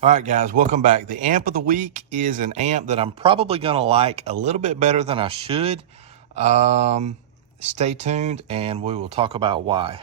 All right, guys, welcome back. The amp of the week is an amp that I'm probably going to like a little bit better than I should. Stay tuned and we will talk about why.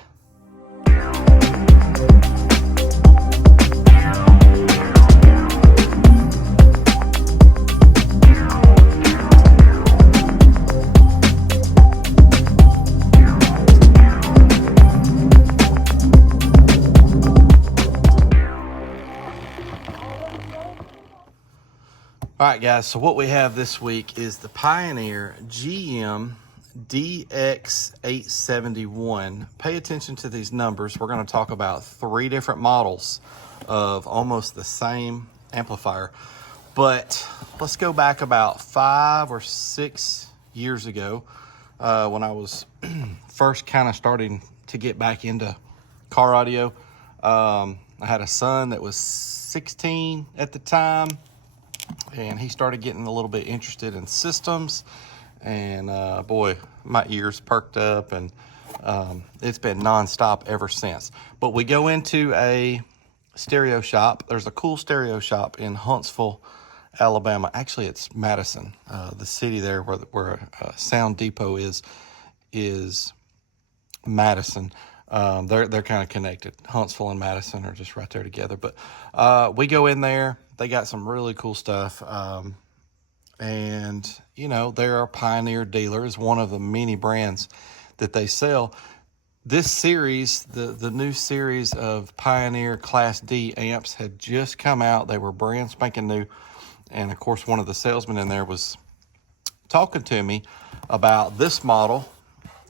All right, guys, so what we have this week is the Pioneer GM-DX871. Pay attention to these numbers. We're going to talk about 3 different models of almost the same amplifier. But let's go back about 5 or 6 years ago when I was first kind of starting to get back into car audio. I had a son that was 16 at the time, and he started getting a little bit interested in systems, and boy, my ears perked up, and it's been nonstop ever since. But we go into a stereo shop. There's a cool stereo shop in Huntsville, Alabama. Actually, it's Madison, the city there where Sound Depot is Madison. They're kind of connected. Huntsville and Madison are just right there together. But we go in there. They got some really cool stuff. And, you know, they're a Pioneer dealer. It's one of the many brands that they sell. This series, the new series of Pioneer Class D amps had just come out. They were brand spanking new. And, of course, one of the salesmen in there was talking to me about this model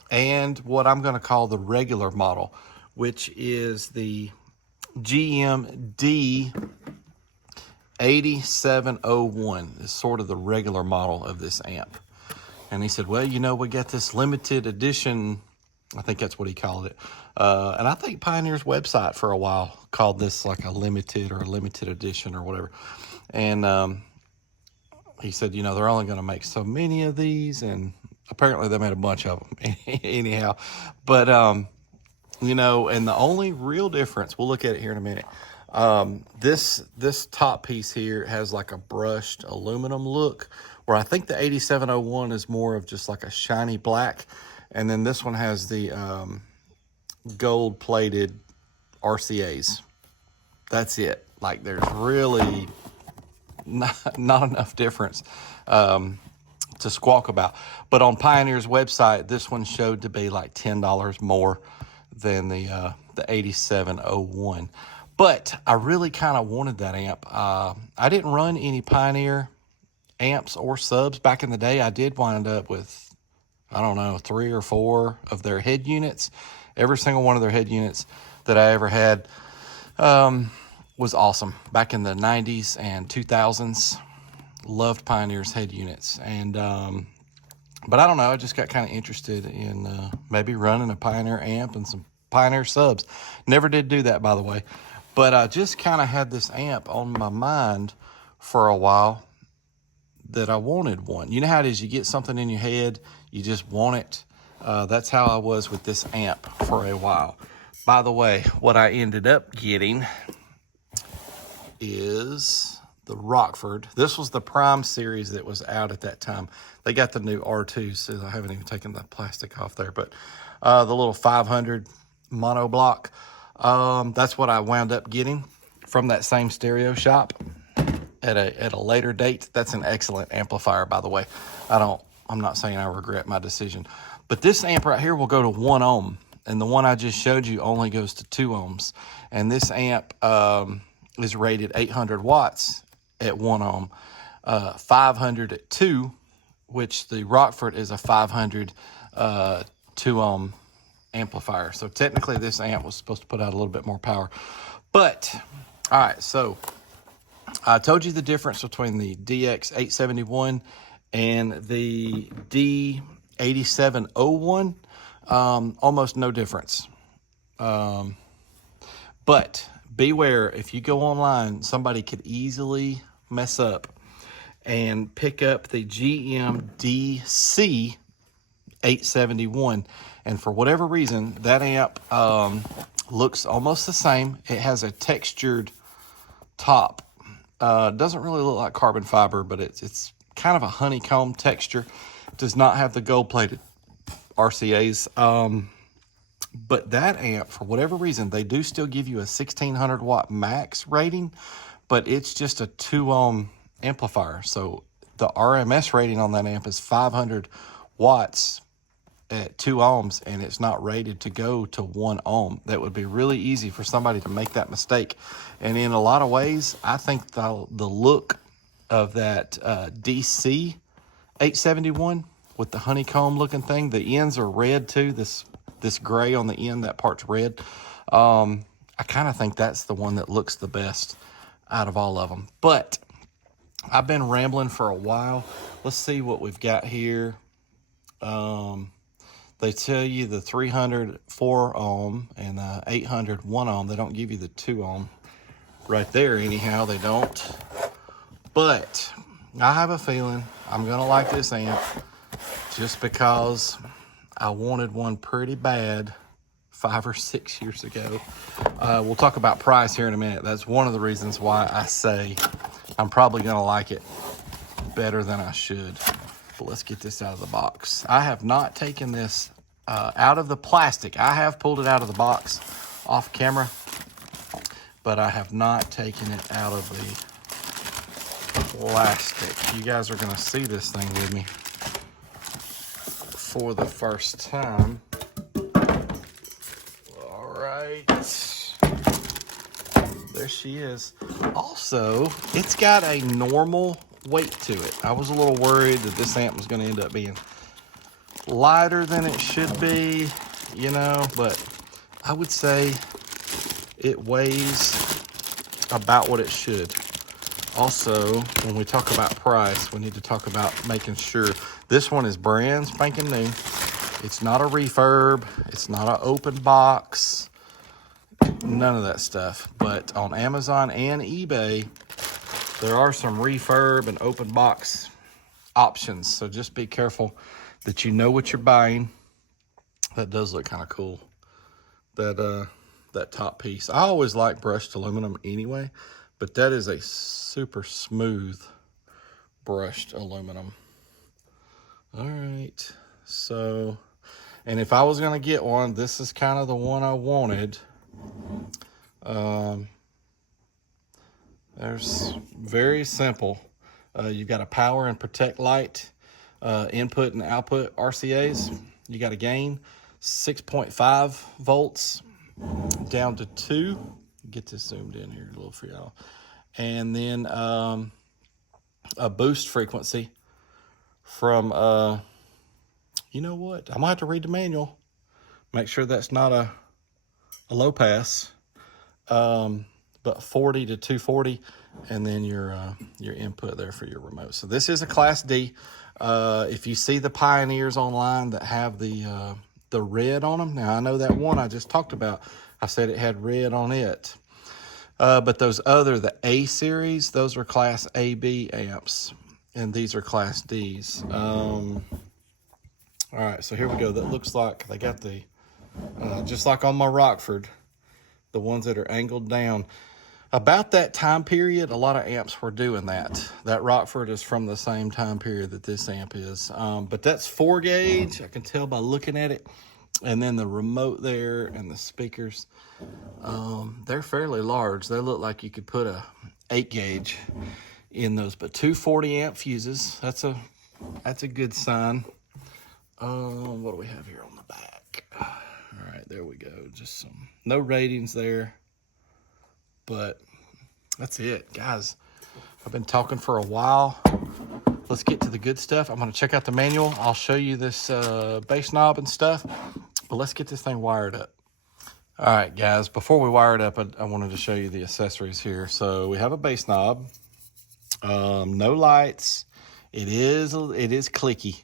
and what I'm going to call the regular model, which is the GM-DX871. Is sort of the regular model of this amp. And he said, well, you know, we got this limited edition, I think that's what he called it. And I think Pioneer's website for a while called this like a limited or a limited edition or whatever. And he said, you know, they're only going to make so many of these, and apparently they made a bunch of them anyhow. But, you know, and the only real difference, we'll look at it here in a minute. This top piece here has like a brushed aluminum look, where I think the 8701 is more of just like a shiny black. And then this one has the gold plated RCAs. That's it. Like there's really not enough difference to squawk about. But on Pioneer's website, this one showed to be like $10 more than the 8701. But I really kind of wanted that amp. I didn't run any Pioneer amps or subs back in the day. I did wind up with, I don't know, 3 or 4 of their head units. Every single one of their head units that I ever had was awesome. Back in the 90s and 2000s, loved Pioneer's head units. And but I don't know, I just got kind of interested in maybe running a Pioneer amp and some Pioneer subs. Never did do that, by the way. But I just kind of had this amp on my mind for a while that I wanted one. You know how it is, you get something in your head, you just want it. That's how I was with this amp for a while. By the way, what I ended up getting is the Rockford. This was the Prime series that was out at that time. They got the new R2s, so I haven't even taken the plastic off there. But the little 500 mono block, that's what I wound up getting from that same stereo shop at a later date. That's an excellent amplifier, by the way. I'm not saying I regret my decision. But this amp right here will go to 1 ohm. And the one I just showed you only goes to 2 ohms. And this amp is rated 800 watts at 1 ohm, 500 at 2, which the Rockford is a 500 2 ohm amplifier. So technically this amp was supposed to put out a little bit more power. But, all right, so I told you the difference between the DX871 and the D8701. Almost no difference. But beware, if you go online, somebody could easily mess up and pick up the GM-DC871. And for whatever reason, that amp looks almost the same. It has a textured top Doesn't really look like carbon fiber, but it's kind of a honeycomb texture. Does not have the gold-plated RCAs. But that amp, for whatever reason, they do still give you a 1600 watt max rating, but it's just a 2 ohm amplifier. So the RMS rating on that amp is 500 watts at 2 ohms, and it's not rated to go to 1 ohm. That would be really easy for somebody to make that mistake. And in a lot of ways, I think the look of that DC871 with the honeycomb looking thing, the ends are red too, this gray on the end, that part's red. I kind of think that's the one that looks the best out of all of them. But I've been rambling for a while. Let's see what we've got here. They tell you the 300 4 ohm and the 800 1 ohm. They don't give you the 2 ohm right there anyhow. They don't. But I have a feeling I'm going to like this amp just because I wanted one pretty bad 5 or 6 years ago. We'll talk about price here in a minute. That's one of the reasons why I say I'm probably going to like it better than I should. But let's get this out of the box. I have not taken this out of the plastic. I have pulled it out of the box off camera, but I have not taken it out of the plastic. You guys are going to see this thing with me for the first time. All right. There she is. Also, it's got a normal weight to it. I was a little worried that this amp was going to end up being lighter than it should be, you know, but I would say it weighs about what it should. Also, when we talk about price, we need to talk about making sure this one is brand spanking new. It's not a refurb. It's not an open box. None of that stuff. But on Amazon and eBay, there are some refurb and open box options. So just be careful that you know what you're buying. That does look kind of cool. That top piece. I always like brushed aluminum anyway, but that is a super smooth brushed aluminum. All right. So, and if I was going to get one, this is kind of the one I wanted. There's very simple. You've got a power and protect light, input and output RCAs. You got a gain 6.5 volts down to 2. Get this zoomed in here a little for y'all. And then a boost frequency from, you know what? I might have to read the manual. Make sure that's not a low pass. But 40 to 240, and then your input there for your remote. So this is a Class D. If you see the Pioneers online that have the red on them, now I know that one I just talked about, I said it had red on it. But those other, the A series, those are Class AB amps, and these are Class Ds. All right, so here we go. That looks like they got the, just like on my Rockford, the ones that are angled down. About that time period, a lot of amps were doing that. That Rockford is from the same time period that this amp is. But that's 4 gauge, I can tell by looking at it. And then the remote there and the speakers, they're fairly large. They look like you could put a 8 gauge in those. But 240 amp fuses, that's a good sign. What do we have here on the back? All right, there we go. Just some, no ratings there. But that's it, guys. I've been talking for a while. Let's get to the good stuff. I'm going to check out the manual. I'll show you this bass knob and stuff. But let's get this thing wired up. All right, guys. Before we wire it up, I wanted to show you the accessories here. So we have a bass knob. No lights. It is clicky.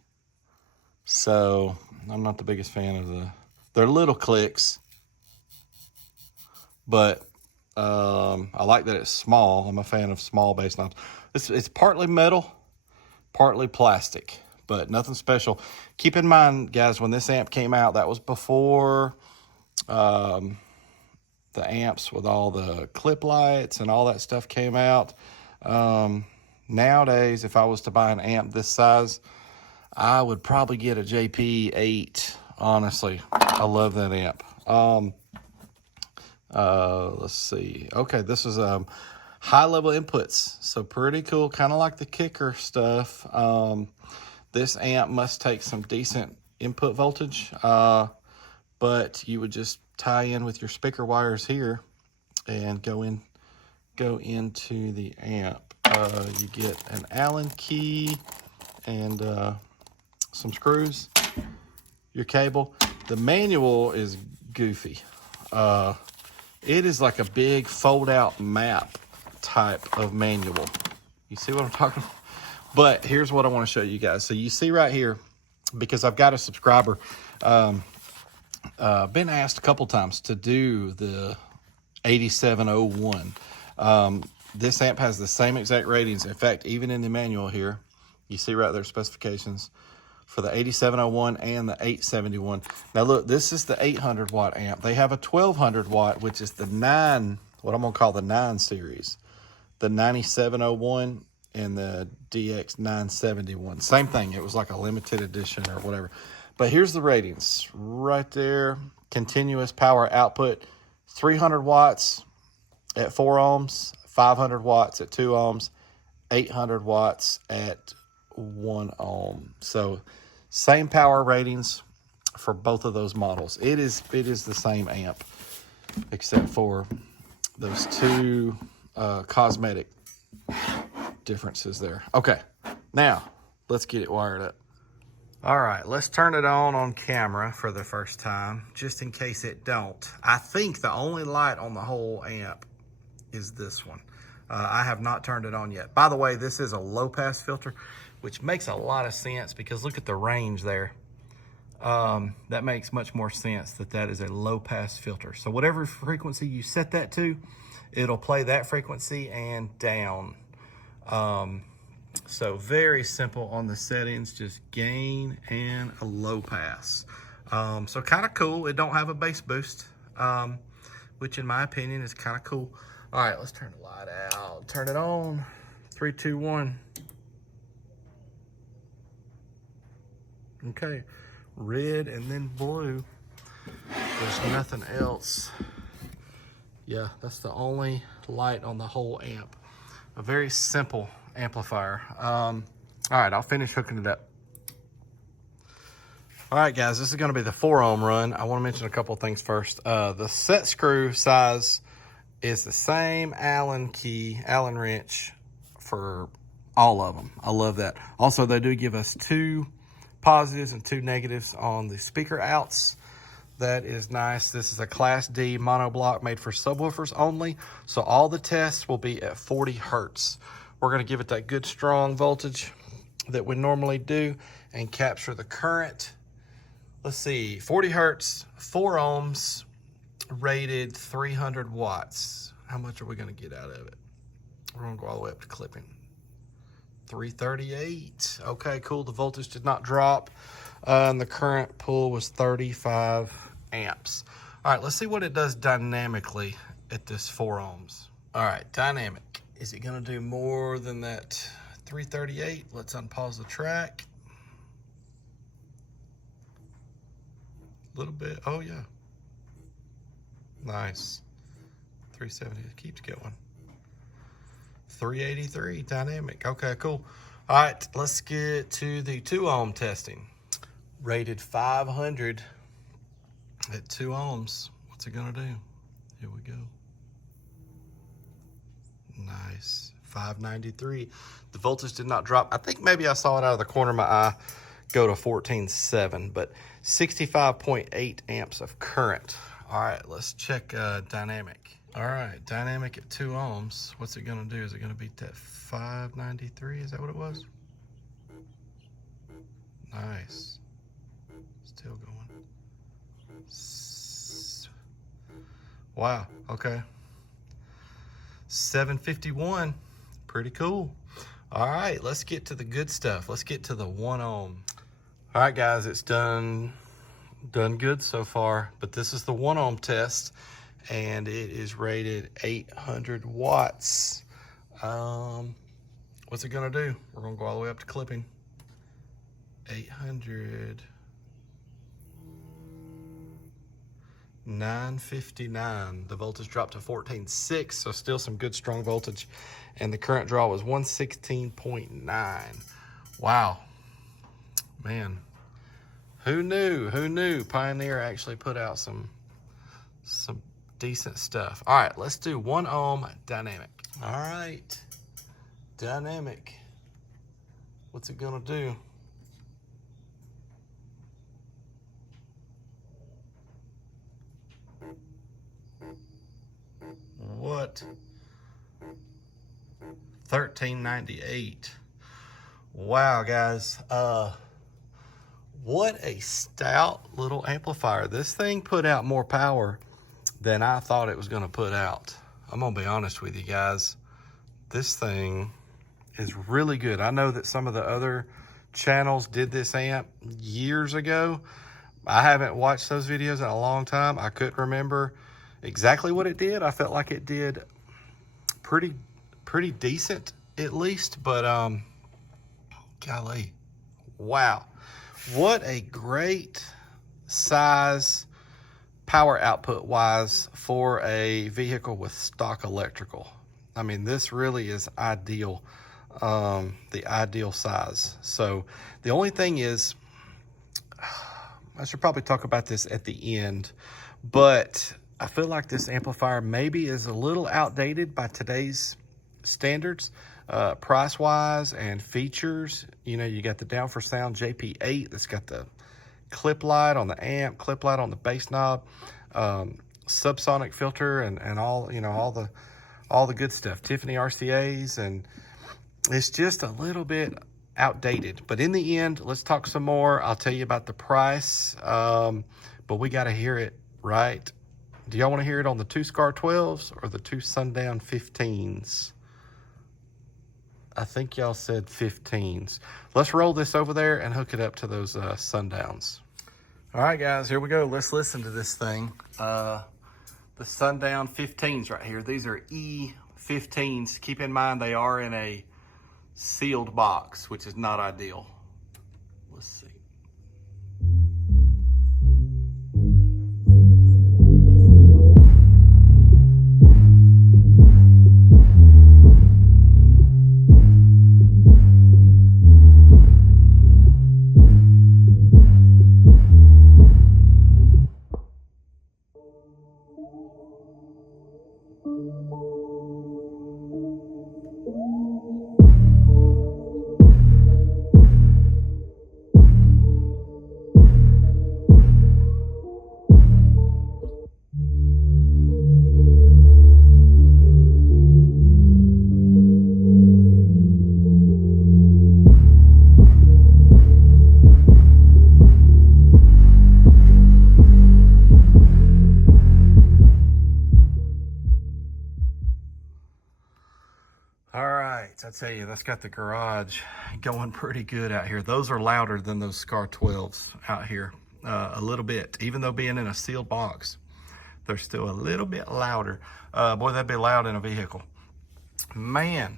So I'm not the biggest fan of they're little clicks. But I like that it's small. I'm a fan of small bass knobs. It's partly metal, partly plastic, but nothing special. Keep in mind, guys, when this amp came out, that was before the amps with all the clip lights and all that stuff came out. Nowadays, if I was to buy an amp this size, I would probably get a JP8. Honestly, I love that amp. Let's see. Okay, this is high level inputs, so pretty cool, kind of like the kicker stuff. This amp must take some decent input voltage, but you would just tie in with your speaker wires here and go into the amp. You get an Allen key and some screws, your cable. The manual is goofy. It is like a big fold-out map type of manual. You see what I'm talking about? But here's what I want to show you guys. So you see right here, because I've got a subscriber, been asked a couple times to do the 8701. This amp has the same exact ratings. In fact, even in the manual here, you see right there specifications for the 8701 and the 871. Now look, this is the 800 watt amp. They have a 1200 watt, which is the 9, what I'm gonna call the 9 series. The 9701 and the DX971. Same thing, it was like a limited edition or whatever. But here's the ratings right there. Continuous power output, 300 watts at 4 ohms, 500 watts at 2 ohms, 800 watts at 1 ohm. So same power ratings for both of those models. It is the same amp, except for those two cosmetic differences there. Okay, now let's get it wired up. All right, let's turn it on camera for the first time, just in case it don't. I think the only light on the whole amp is this one. I have not turned it on yet. By the way, this is a low pass filter, which makes a lot of sense because look at the range there. That makes much more sense that is a low pass filter. So whatever frequency you set that to, it'll play that frequency and down. So very simple on the settings, just gain and a low pass. So kind of cool. It don't have a bass boost, which in my opinion is kind of cool. All right, let's turn the light out. Turn it on. 3, 2, 1. Okay, red and then blue. There's nothing else. Yeah, that's the only light on the whole amp. A very simple amplifier. All right, I'll finish hooking it up. All right, guys, this is gonna be the 4 ohm run. I wanna mention a couple of things first. The set screw size is the same Allen wrench for all of them. I love that. Also, they do give us 2 positives and 2 negatives on the speaker outs. That is nice. This is a Class D monoblock made for subwoofers only. So all the tests will be at 40 hertz. We're gonna give it that good strong voltage that we normally do and capture the current. Let's see, 40 hertz, 4 ohms, rated 300 watts. How much are we gonna get out of it? We're gonna go all the way up to clipping. 338. Okay, cool. The voltage did not drop. And the current pull was 35 amps. All right, let's see what it does dynamically at this 4 ohms. All right, dynamic. Is it gonna do more than that 338? Let's unpause the track. A little bit, oh yeah. Nice. 370, it keeps going. 383 dynamic. Okay, cool. All right, let's get to the 2 ohm testing. Rated 500 at 2 ohms. What's it gonna do? Here we go. Nice. 593. The voltage did not drop. I think maybe I saw it out of the corner of my eye go to 14.7, but 65.8 amps of current. All right, let's check dynamic. All right, dynamic at 2 ohms. What's it gonna do? Is it gonna beat that 593? Is that what it was? Nice. Still going. Wow, okay. 751, pretty cool. All right, let's get to the good stuff. Let's get to the 1 ohm. All right, guys, it's done good so far, but this is the 1 ohm test, and it is rated 800 watts. What's it gonna do? We're gonna go all the way up to clipping. 800. 959. The voltage dropped to 14.6, so still some good strong voltage. And the current draw was 116.9. Wow. Man. Who knew? Who knew? Pioneer actually put out some decent stuff. All right, let's do 1 ohm dynamic. All right. Dynamic. What's it gonna do? What? 1398. Wow, guys. What a stout little amplifier. This thing put out more power than I thought it was going to put out. I'm going to be honest with you guys. This thing is really good. I know that some of the other channels did this amp years ago. I haven't watched those videos in a long time. I couldn't remember exactly what it did. I felt like it did pretty decent at least, but golly, wow. What a great size power output wise for a vehicle with stock electrical. I mean, this really is ideal, the ideal size. So the only thing is, I should probably talk about this at the end, but I feel like this amplifier maybe is a little outdated by today's standards, price-wise and features. You know, you got the Down for Sound JP8 that's got the clip light on the amp, clip light on the bass knob, subsonic filter, and all, you know, all the good stuff. Tiffany RCAs, and it's just a little bit outdated. But in the end, let's talk some more. I'll tell you about the price, but we got to hear it, right? Do y'all want to hear it on the 2 SCAR 12s or the 2 Sundown 15s? I think y'all said 15s. Let's roll this over there and hook it up to those Sundowns. All right, guys, here we go. Let's listen to this thing. The Sundown 15s right here. These are E15s. Keep in mind they are in a sealed box, which is not ideal. Let's see. I tell you, that's got the garage going pretty good out here. Those are louder than those SCAR 12s out here, a little bit. Even though being in a sealed box, they're still a little bit louder. Boy, that'd be loud in a vehicle. Man,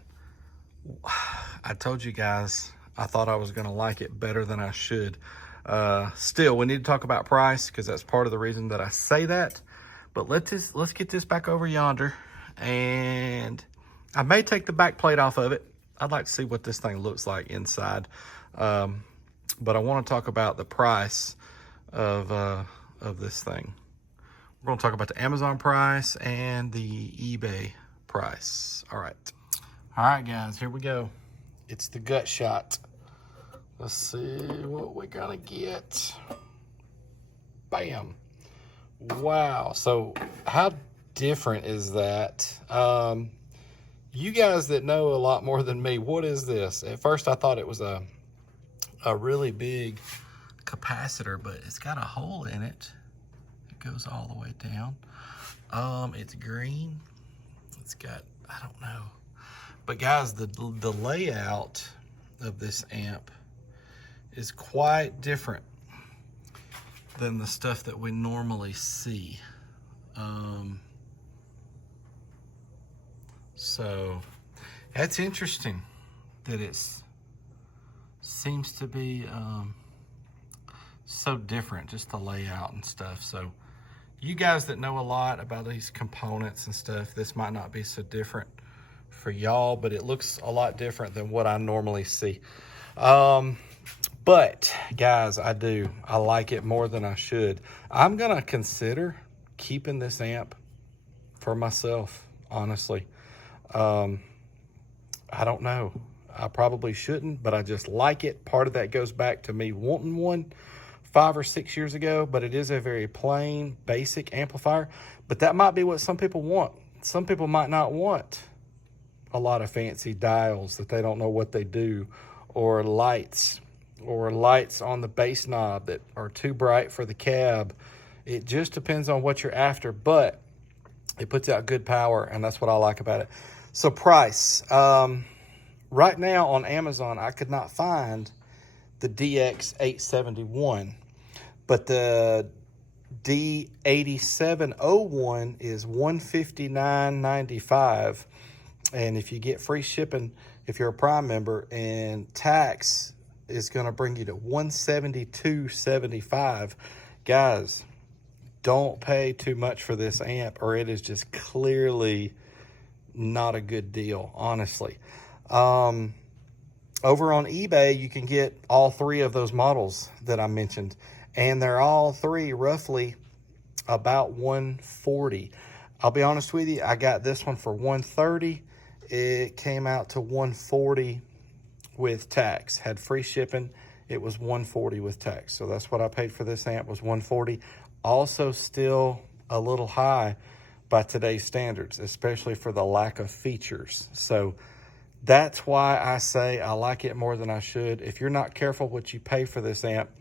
I told you guys, I thought I was gonna like it better than I should. Still, we need to talk about price because that's part of the reason that I say that. But let's get this back over yonder, and I may take the back plate off of it. I'd like to see what this thing looks like inside. But I want to talk about the price of this thing. We're going to talk about the Amazon price and the eBay price. All right. All right, guys, here we go. It's the gut shot. Let's see what we're going to get. Bam. Wow. So how different is that? You guys that know a lot more than me, what is this? At first I thought it was a really big capacitor, but it's got a hole in it. It goes all the way down. It's green. It's got, I don't know. But guys, the layout of this amp is quite different than the stuff that we normally see. So That's interesting that it seems to be so different, just the layout and stuff. So you guys that know a lot about these components and stuff, this might not be so different for y'all, but it looks a lot different than what I normally see. But guys, I like it more than I should. I'm gonna consider keeping this amp for myself, honestly. I don't know. I probably shouldn't, but I just like it. Part of that goes back to me wanting one 5 or 6 years ago, but it is a very plain, basic amplifier. But that might be what some people want. Some people might not want a lot of fancy dials that they don't know what they do, or lights on the bass knob that are too bright for the cab. It just depends on what you're after, but it puts out good power, and that's what I like about it. So price, right now on Amazon, I could not find the DX871, but the D8701 is $159.95, and if you get free shipping, if you're a Prime member, and tax is going to bring you to $172.75. Guys, don't pay too much for this amp, or it is just clearly not a good deal, honestly. Over on eBay, you can get all three of those models that I mentioned, and they're all three roughly about $140. I'll be honest with you, I got this one for $130. It came out to $140 with tax. Had free shipping. It was $140 with tax. So that's what I paid for this amp, was $140. Also still a little high by today's standards, especially for the lack of features. So that's why I say I like it more than I should. If you're not careful what you pay for this amp,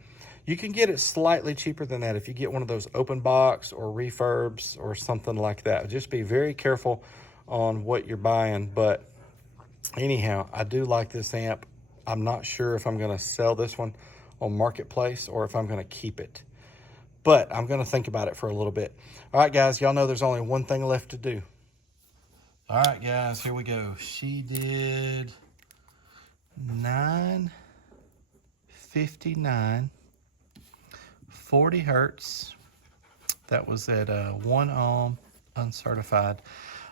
you can get it slightly cheaper than that if you get one of those open box or refurbs or something like that. Just be very careful on what you're buying. But anyhow, I do like this amp. I'm not sure if I'm going to sell this one on Marketplace or if I'm going to keep it, but I'm going to think about it for a little bit. All right, guys, y'all know there's only one thing left to do. All right, guys, here we go. She did 959, 40 hertz. That was at 1 ohm, uncertified.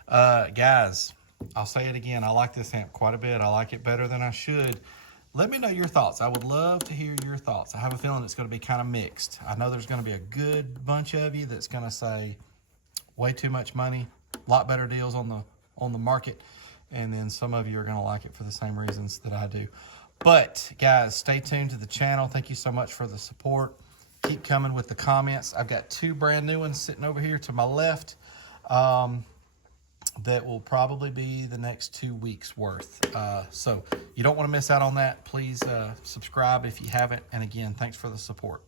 Guys, I'll say it again. I like this amp quite a bit. I like it better than I should. Let me know your thoughts. I would love to hear your thoughts. I have a feeling it's going to be kind of mixed. I know there's going to be a good bunch of you that's going to say way too much money, a lot better deals on the market, and then some of you are going to like it for the same reasons that I do. But guys, stay tuned to the channel. Thank you so much for the support. Keep coming with the comments. I've got 2 brand new ones sitting over here to my left. That will probably be the next 2 weeks worth. So you don't want to miss out on that. Please subscribe if you haven't. And again, thanks for the support.